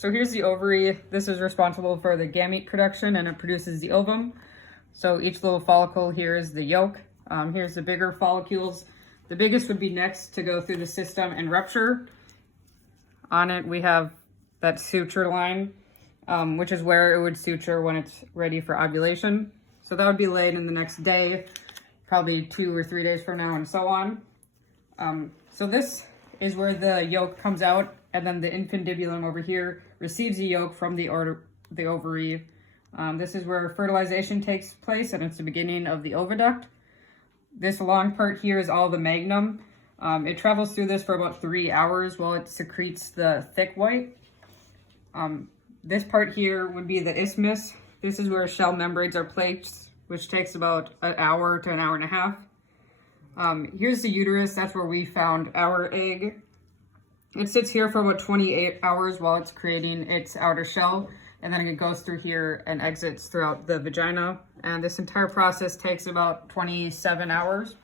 So here's the ovary. This is responsible for the gamete production and it produces the ovum. So each little follicle here is the yolk. Here's the bigger follicles. The biggest would be next to go through the system and rupture. On it we have that suture line, which is where it would suture when it's ready for ovulation. So that would be laid in the next day, probably 2 or 3 days from now, and so on. So this is where the yolk comes out, and then the infundibulum over here receives the yolk from the ovary. This is where fertilization takes place, and it's the beginning of the oviduct. This long part here is all the magnum. It travels through this for about 3 hours while it secretes the thick white. This part here would be the isthmus. This is where shell membranes are placed, which takes about an hour to an hour and a half. Here's the uterus. That's where we found our egg. It sits here for about 28 hours while it's creating its outer shell, and then it goes through here and exits throughout the vagina. And this entire process takes about 27 hours.